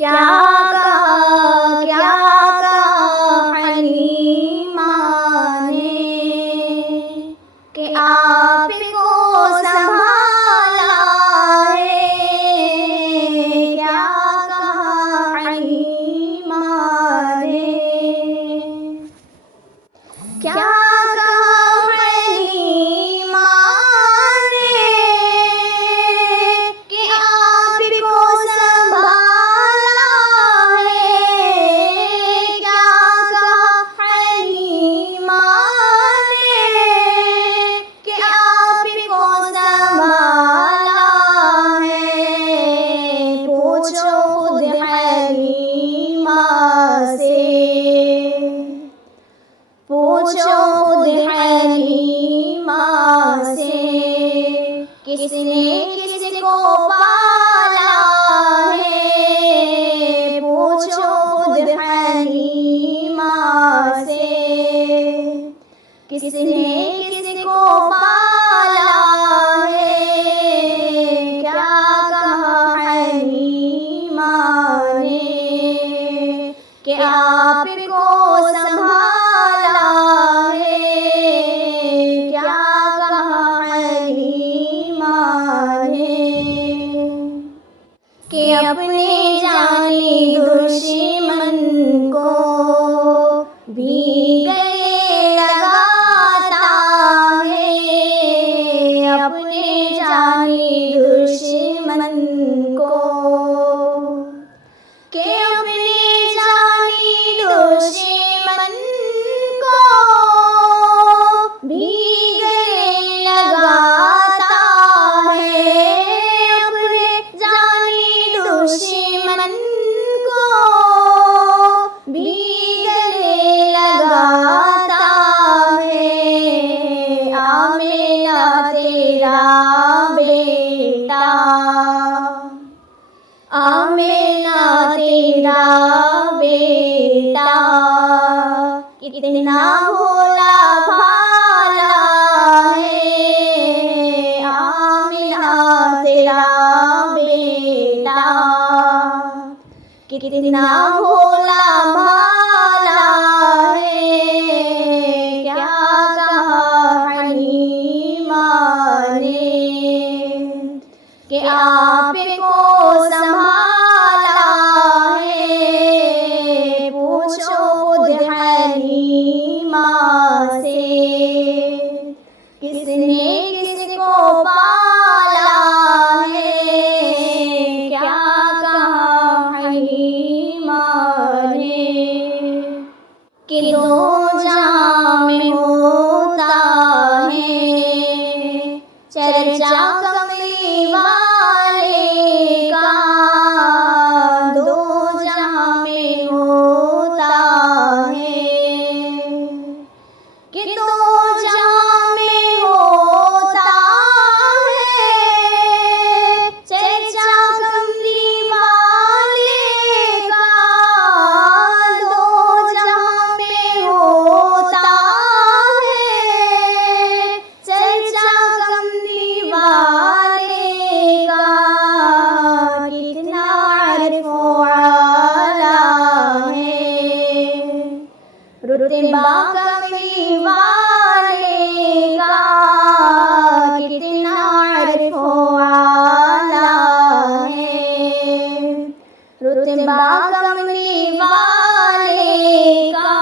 क्या कहा, क्या कहा हलीमा ने कि आपको संभाला है। क्या कहा हलीमा ने, क्या पूछो खुद हलीमा से, किसने किसको पाला है। पूछो खुद हलीमा से, किसने किसको पाला है। क्या कहा हलीमा ने कि आपको संभाला है। क्या कहा हलीमा ने कि अपने जानी दुश्मन को भी गले लगाता है। अपने जानी दुश्मन को कि अपने जानी दुश्मन को भी गले लगाता है। अपने जानी दुश्मन को भी गले लगाता है। आमिना तेरा बेटा, आमिना तेरा बेटा, कितना भोला भाला है। आमिना तेरा बेटा, कितना भोला भाला है। क्या कहा हलीमा ने कि आपको संभाला है। पूछो खुद हलीमा से, किसने किसको पाला है। क्या कहा हलीमा ने कि दो जहां में होता है चर्चा कमली वाले का। दो जहां में होता है कि दो जहां में होता है चर्चा कमली वाले का। दो जहां में होता है चर्चा कमली वाले का। कितना अर्फ़ो आला है रुतबा कमली वाले का। कितना अर्फ़ो आला है रुतबा कमली वाले का।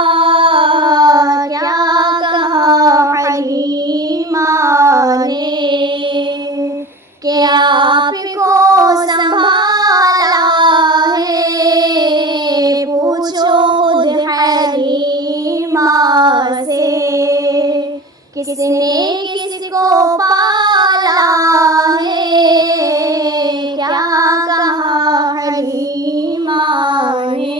क्या कहा हलीमा ने कि आपको संभाला है। पूछो खुद हलीमा से, किसने किसको पाला है। क्या कहा हलीमा ने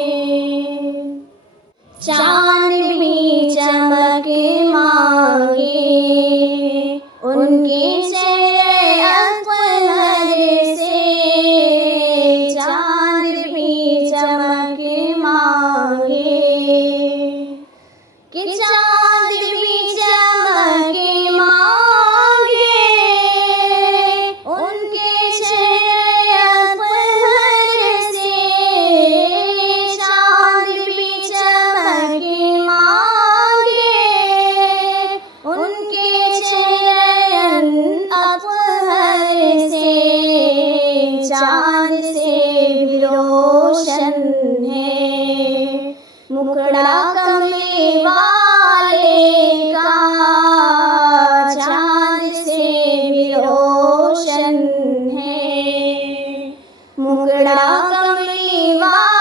मुखड़ा कमली वाले का चांद से भी रोशन है, मुखड़ा कमली वाले